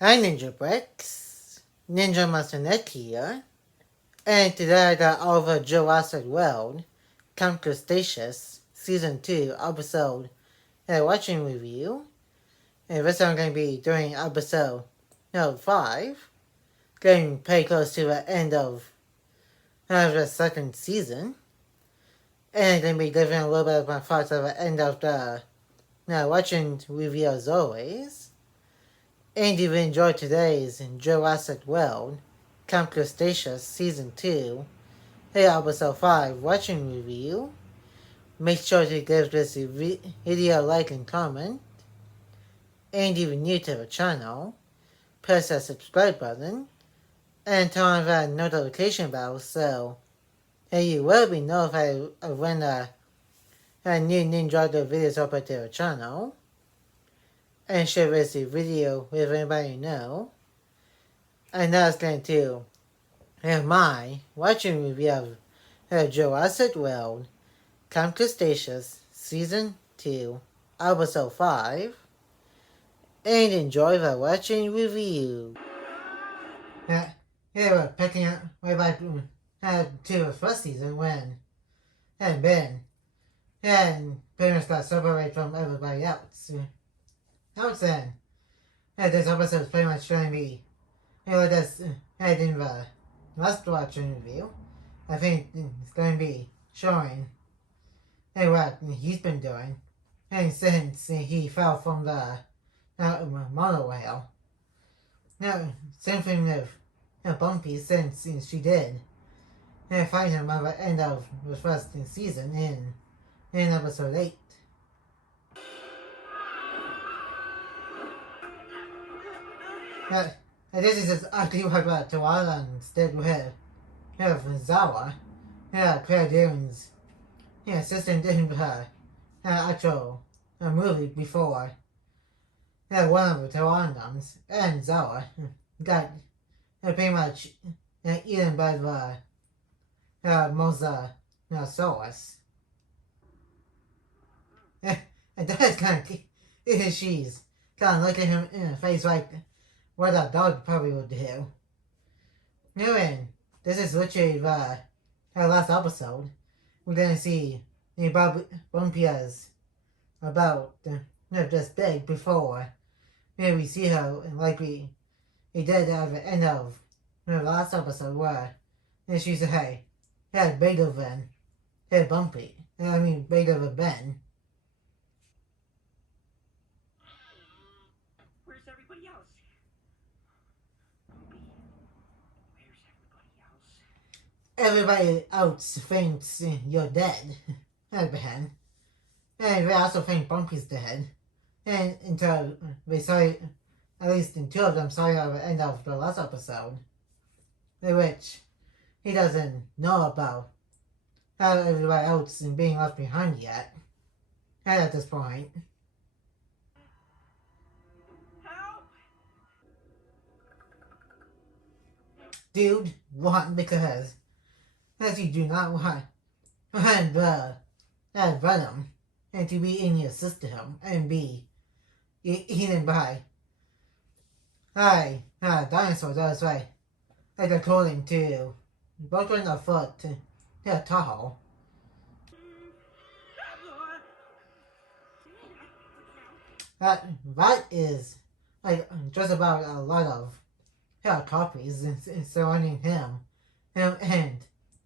Hi Ninja Bricks, Ninja Master Nick here, and today I got all of Jurassic World Camp Cretaceous Season 2 episode watching review. And this I'm going to be doing episode 5, getting pretty close to the end of the second season. And I'm going to be giving a little bit of my thoughts at the end of the watching review as always. And if you enjoyed today's Jurassic World Camp Cretaceous Season 2 Episode 5 watching review, make sure to give this video a like and comment. And if you're new to the channel, press that subscribe button and turn on that notification bell so you will be notified of when a new Ninja videos upload to the channel. And share this video with anybody you know. And now it's going to my watching review of Jurassic World Camp Cretaceous Season 2 Episode 5. And enjoy the watching review. Here we're picking up way back to the first season when Ben and pretty much got separated from everybody else. Then, this episode is pretty much going to be this in the last watching review. I think it's going to be showing what he's been doing since he fell from the monorail. Now, same thing with Bumpy since she did find him at the end of the first season in episode 8. This is exactly what Tawala did with Zawa. Claire Dane's assistant in her actual movie before. One of the Tawalandams and Zawa got pretty much eaten by the Mosasaurus. And that's kind of she's kind of looking him in the face like what a dog probably would do. Anyway, this is literally the last episode. We're gonna see Bumpy as about just big before we see her like we did at the end of the last episode where she said, hey, bigger than Bumpy. I mean, bigger than Ben. Where's everybody else? Everybody else thinks you're dead, Ben. And they also think Bumpy's dead. And until they saw, at least in two of them saw at the end of the last episode, which he doesn't know about how everybody else is being left behind yet. At this point. Help! Dude, one, because as you do not want Venom and to be in your system and be eaten by dinosaurs. That's right. Like according to broken a foot to Tahoe. That is like just about a lot of copies surrounding him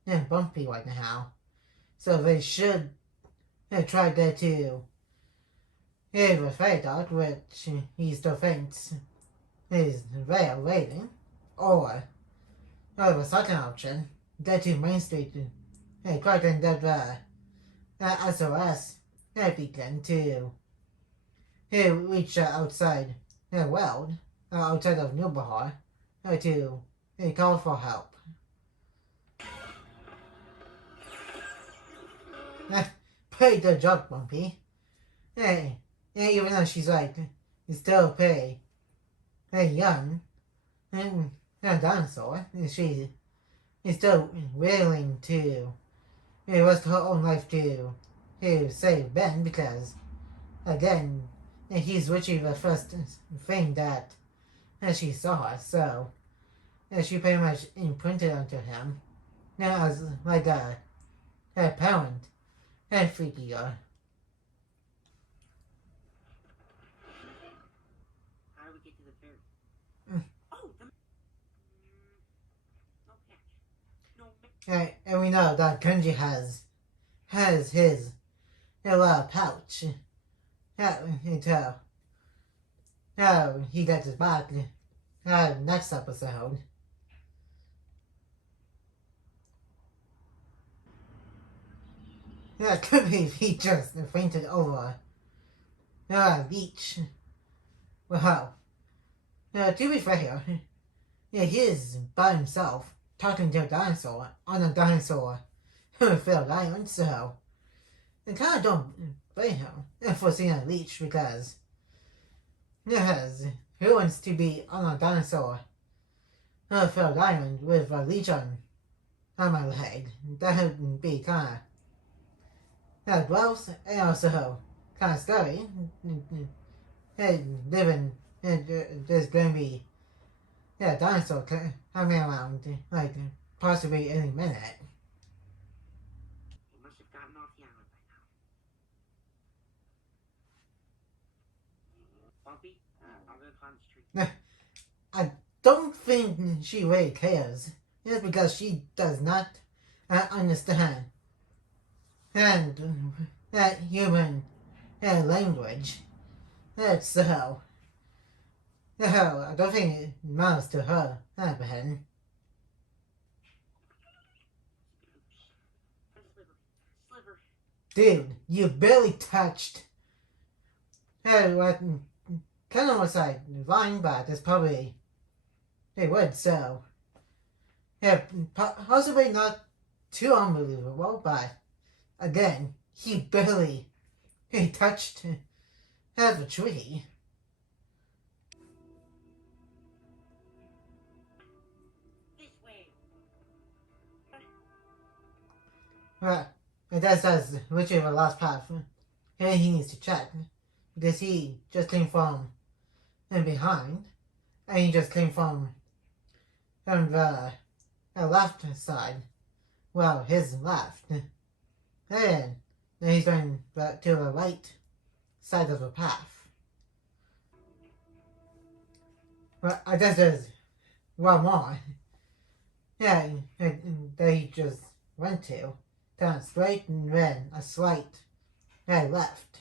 and Bumpy right now. So they should try to get to the fairy dog, which he still thinks is very waiting, or the second option, get to Main Street and try to get the SOS beacon to reach outside the world, outside of New Bahar, to call for help. Pretty good job, Bumpy. Hey, even though she's like, still pretty young and a dinosaur, she is still willing to risk her own life to save Ben because, again, he's literally the first thing that as she saw it, so she pretty much imprinted onto him. Now as like a parent figure. How do we get to the ferry? Mm. Oh, no catch. No. And we know that Kenji has his pouch. Until he gets it back next episode. Yeah, it could be he just fainted over a beach. Well, to be fair, he is by himself talking to a dinosaur on a dinosaur filled island, so I kind of don't blame him for seeing a leech because who wants to be on a dinosaur filled island with a leech on my leg? That would be kind of gross and also kind of scary. Living, there's going to be a dinosaur coming around like possibly any minute. He must have gotten off the island by now. Bumpy, I'm gonna climb this tree. I don't think she really cares. Just because she does not understand and that human language. That's so. I don't think it matters to her, Ben. Sliver. Dude, you barely touched. What kind of looks like Vine, but it's probably a would so. Possibly not too unbelievable, but again, he barely touched the tree. This way. Right. And that's literally the last path. And he needs to check. Because he just came from behind. And he just came from the left side. Well, his left. And then he's going back to the right side of the path. Well, I guess there's one more. Yeah, that he just went to. Down straight and then a slight left.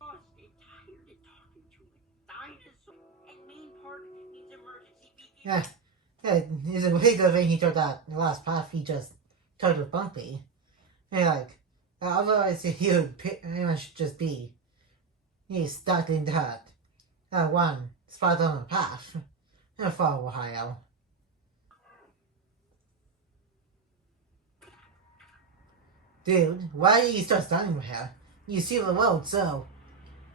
Boss, they're tired of talking to a dinosaur. And main part needs emergency beacon. Yeah, it's a really good thing he took that the last path he just took with Bumpy. And otherwise he would pretty much just be stuck in that one spot on the path for a while. Dude, why are you still standing here? You see the road, so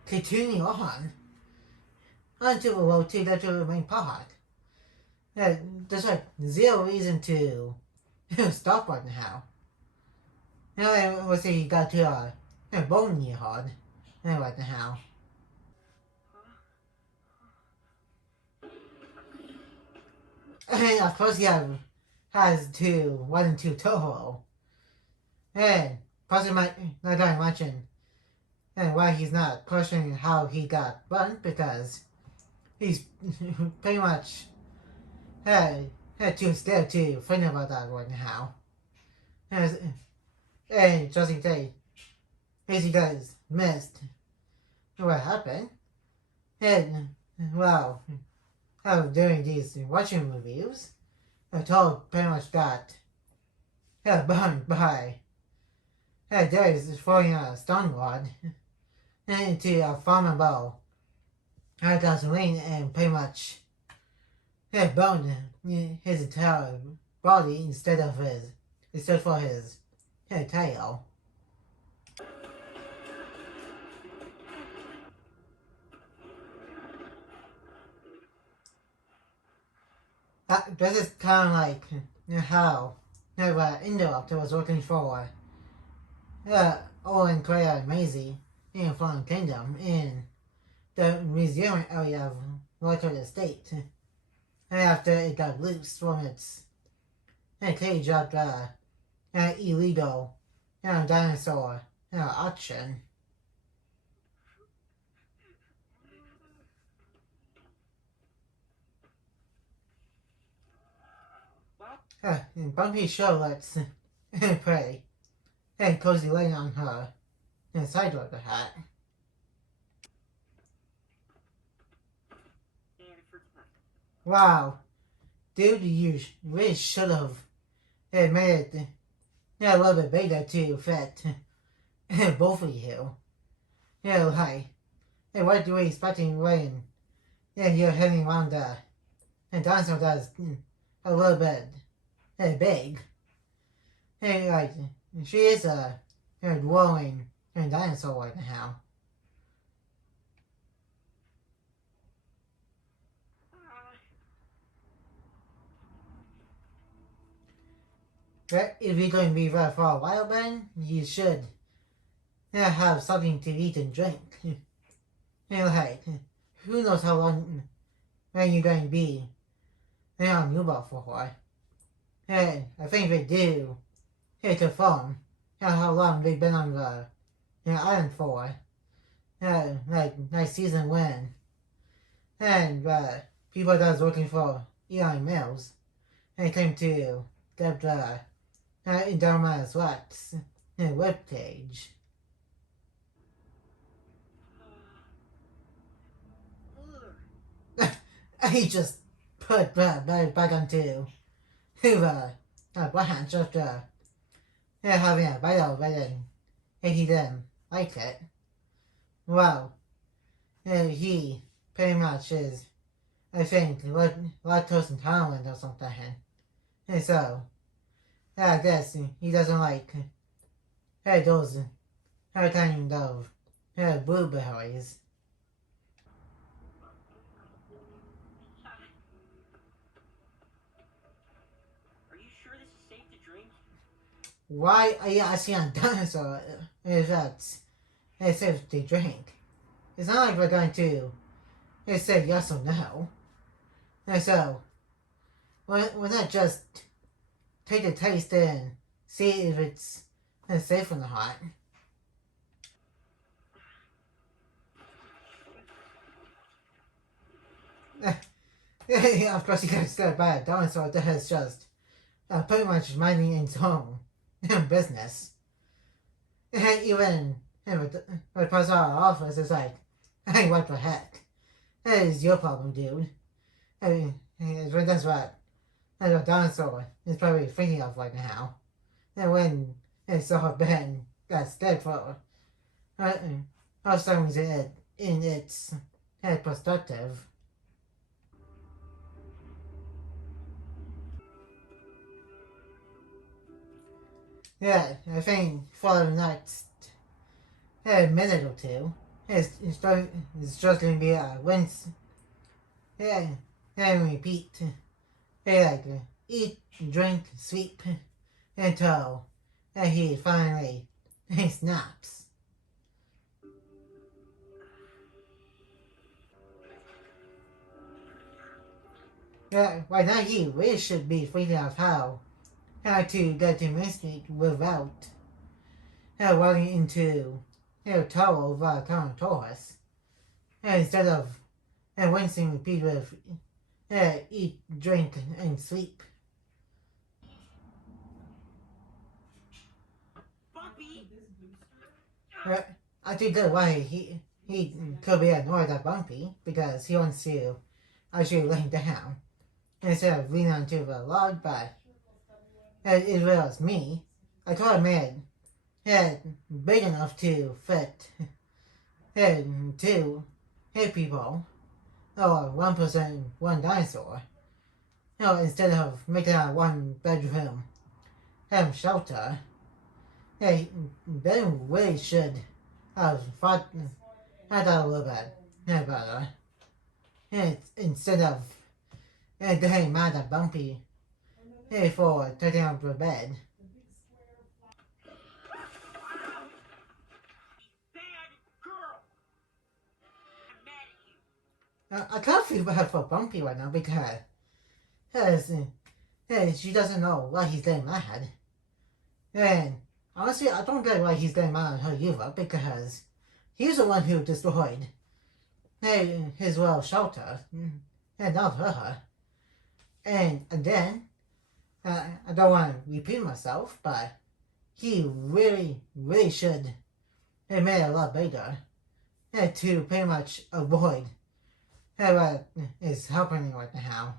continue on. Onto the road to get to the main park. There's zero reason to stop right now. Now we'll see you got to a bowling yard right now. And of course he has 1 and 2 Toho. And possibly not going to mention why he's not questioning how he got burnt because he's pretty much too scared to think about that right now. And just in case you guys missed what happened, and well, during these watching reviews, I told pretty much that burned by Darius is throwing a stone rod into a flammable gasoline and pretty much burned his entire body instead for his tail. This is kind of like how Interrupter was working for Owen, Claire, and Maisie in Fallen Kingdom in the museum area of altered state. And after it got loose from its cage at an illegal dinosaur auction. And Bumpy Charlotte's prey and cozy laying on her inside of the hat. Wow, dude, you really should have made it a little bit bigger to fit both of you. Like, what were you expecting when you're heading around and dinosaur that's a little bit big? Like, she is a glowing dinosaur right now. But if you're going to be there for a while, then you should have something to eat and drink. Like, who knows how long when you're going to be on U-boat for. I think they do to farm how long they've been on the island for. Like season one. And people that was looking for Eli Mills and came to get the Indorama's Wax webpage. He just put back onto the branch after having a bite of it and he didn't like it. Well, he pretty much is, I think, lactose intolerant or something. And so, I guess he doesn't like those kind of blueberries. Are you sure this is safe to drink? Why are you asking a dinosaur if that's safe to drink? It's not like we're going to say yes or no. And so, why not just take a taste and see if it's safe or not? Of course, you get scared by a dinosaur that is just pretty much minding its own business. And even the person in our office is like, hey, what the heck? That is your problem, dude. I mean, that's what a dinosaur is probably thinking of right now. And when it's so been got scared for of some reason in its perspective. Yeah, I think for the next minute or two, it's just going to be a rinse. Yeah, and repeat. Like eat, drink, sleep until he finally snaps. Yeah, right now he really should be thinking of how to get to Mystic without running into Tower of Carnotaurus. Instead of rinsing repeat with eat, drink, and sleep. Bumpy! I think that's why he could be annoyed at Bumpy, because he wants to actually lay down instead of leaning onto the log, but it was me. I told him it big enough to fit two people, or one person, one dinosaur. Instead of making a one bedroom shelter, Ben really should have thought that a little bit better. Instead of getting mad at Bumpy for taking up the bed. Bad girl! I'm mad at you. I can't feel bad for Bumpy right now because she doesn't know why he's getting mad. And honestly, I don't get why he's getting mad at her either because he's the one who destroyed his little shelter and not her. And then, I don't want to repeat myself, but he really, really should have made it a lot better to pretty much avoid what is happening right now.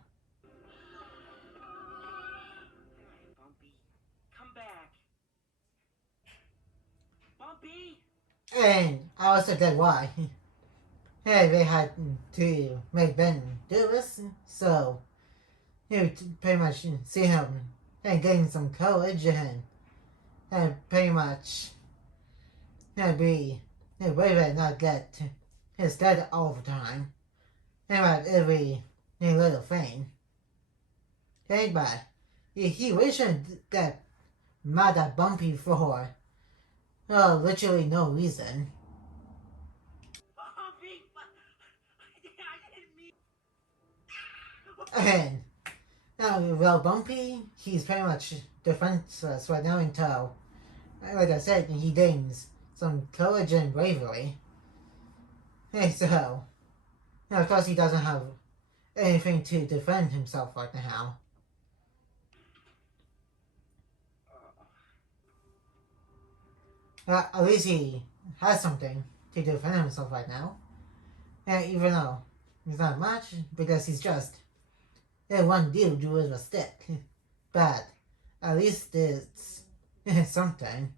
Bumpy, come back. Bumpy! And I also get why they had to make Ben do this, so you pretty much see him and gain some courage and pretty much be brave and not get scared all the time about every little thing. Okay, but he really shouldn't get mad at Bumpy for literally no reason. Bumpy! I didn't mean... And well, Bumpy, he's pretty much defenseless right now until, like I said, he gains some courage and bravery. Hey, so, of course, he doesn't have anything to defend himself right now. At least he has something to defend himself right now. And even though it's not much, because he's just one dude with a stick. But at least it's something.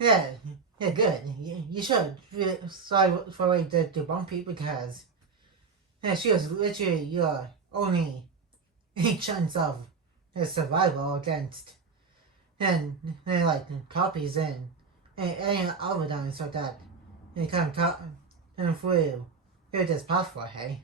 Yeah, yeah, good. You should feel sorry for what you did to Bumpy because she was literally your only chance of survival against and like copies and any other dinosaur that come through this pathway.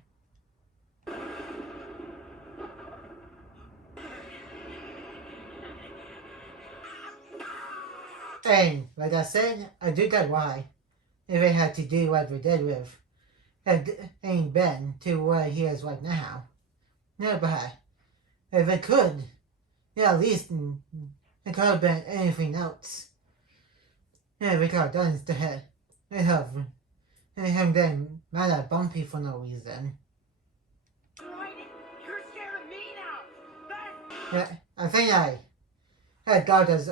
And like I said, I do get why if they had to do what we did with and Ben to where he is right now. Yeah, but if it could, yeah, at least it could have been anything else. Yeah, we could have done instead of him getting mad at Bumpy for no reason. You're scaring me now! Yeah, I think I had got this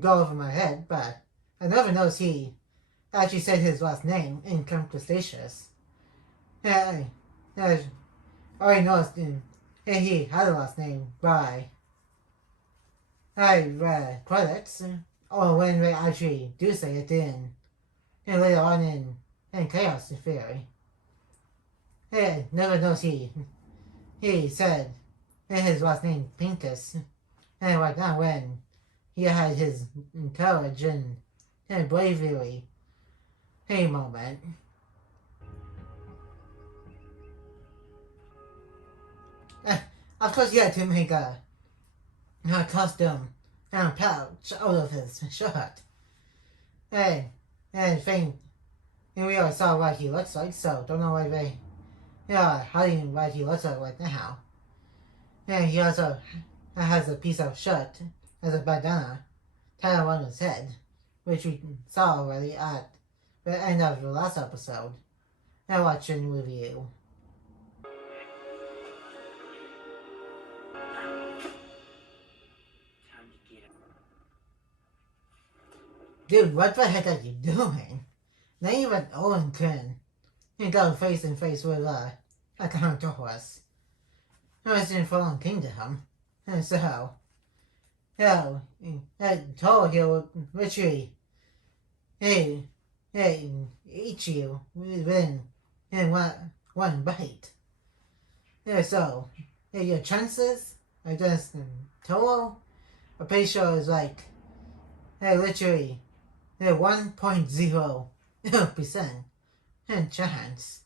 go over my head, but I never noticed he actually said his last name in Camp Cretaceous. Yeah, I already noticed he had a last name by I read credits, or when they actually do say it in later on in Chaos Theory. Yeah, never knows he said his last name Pincus, and right now when he had his courage and bravery moment. Of course, he had to make a costume and pouch out of his shirt. And think we already saw what he looks like, so don't know why they hiding what he looks like right now. And he also has a piece of shirt as a bandana tied around his head, which we saw already at the end of the last episode. And watching review. Dude, what the heck are you doing? Not even Owen can go face and face with a Carnotaurus. It was in Fallen Kingdom. And so, told he'll literally eat you within one bite. So, your chances against Toro, I'm pretty sure is like literally 1.0% chance.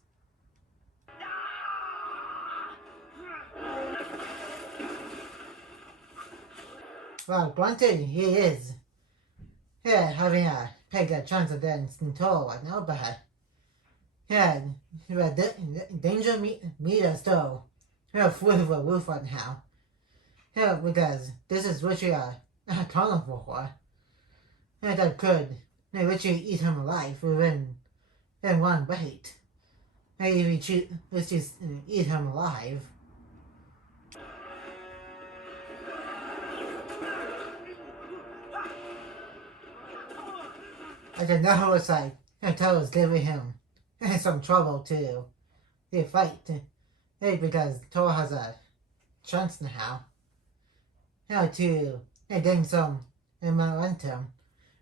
Well, granted, he is having a pretty good chance of getting control right now, but danger meter still through the roof right now. Because this is what you are accountable for. That could literally eat him alive within one bite. If you choose, let's just eat him alive. I don't know it's like Tell is giving him some trouble to fight. Because Thor has a chance now to gain some momentum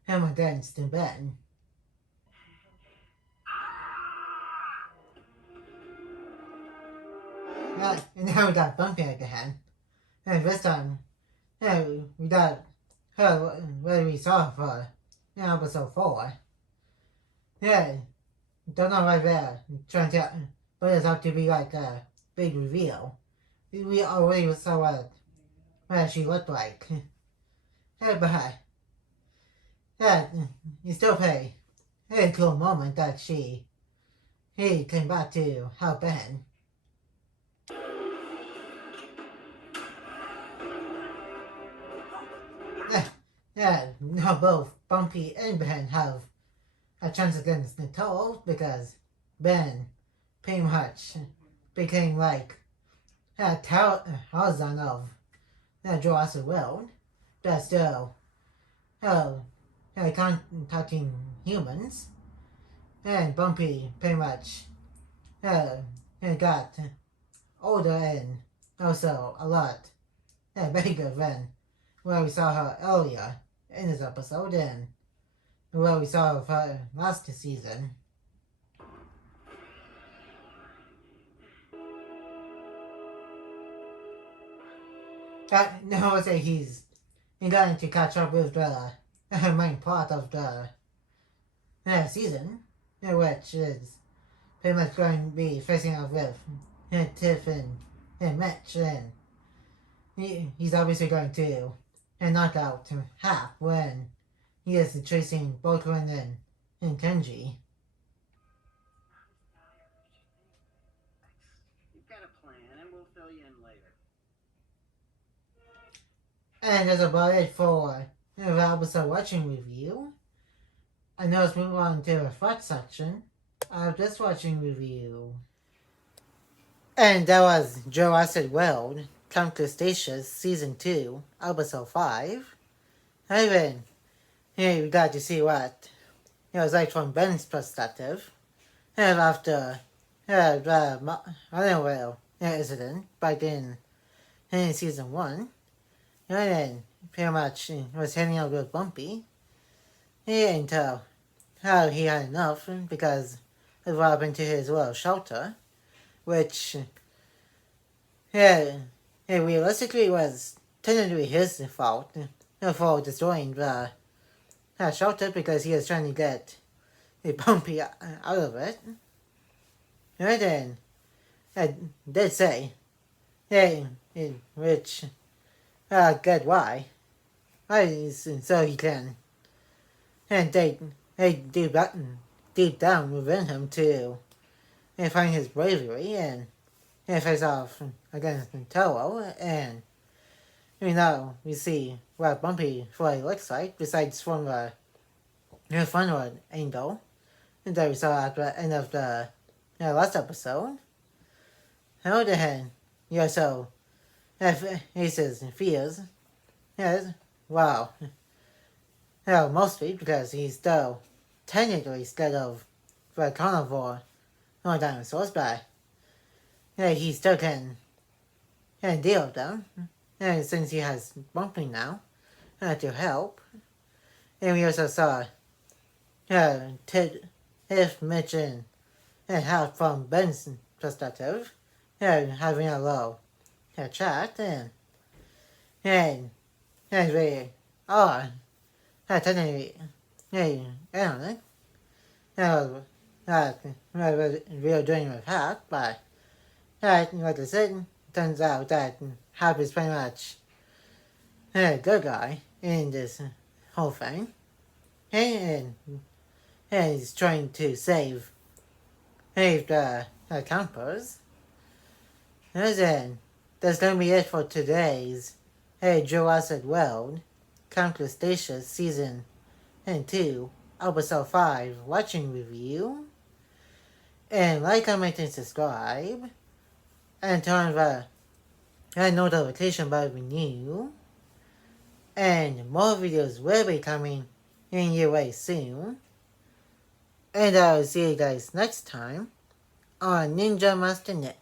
against Ben. And now we got Bumpy again. And this time, we got her where we saw for episode 4. Don't know right there. Trying to, but it's out to be like a big reveal. We already saw what she looked like. But it's still pretty cool moment that he came back to help Ben. Now both Bumpy and Ben have a chance against Nicole because Ben pretty much became like a Tarzan of Jurassic World, but still contacting humans. And Bumpy pretty much got older and also a lot bigger than where we saw her earlier in this episode and where we saw her last season. Now I say he's going to catch up with the main part of the season, which is pretty much going to be facing off with Tiff and Mitch, and he's obviously going to knock out Hap when he is chasing Brooklyn and Kenji. You've got a plan, and we'll fill you in later. And that's about it for the episode watching review. And now let's move on to the thought section of this watching review. And that was Jurassic World Camp Cretaceous Season 2, Episode 5. Even we got to see what it was like from Ben's perspective. And after the Whale incident back in Season 1. And then pretty much was hanging out with Bumpy. He didn't tell how he had enough because of what happened to his little shelter, which realistically was technically his fault for destroying the shelter because he was trying to get Bumpy out of it. And then I did say, which get why. So he can take deep down within him to find his bravery and face off against Toro. And we see what Bumpy fully looks like besides from the frontward angle that we saw at the end of the last episode. On the other hand, he also faces fears. Wow. Mostly because he's still technically scared of the carnivore dinosaurs, but he still can deal with them. Since he has Bumpy now to help. And we also saw Tiff, Mitch, and Hal from Ben's perspective having a little chat and they are technically I don't know what we are doing with Hap, but like I said, turns out that Hap is pretty much good guy in this whole thing. And he's trying to save the campers. And then that's gonna be it for today's Jurassic World Camp Cretaceous Season 2, Episode 5 watching review. And like, comment, and subscribe. And turn the notification bell when new. And more videos will be coming in your way soon. And I'll see you guys next time on Ninja Master Net.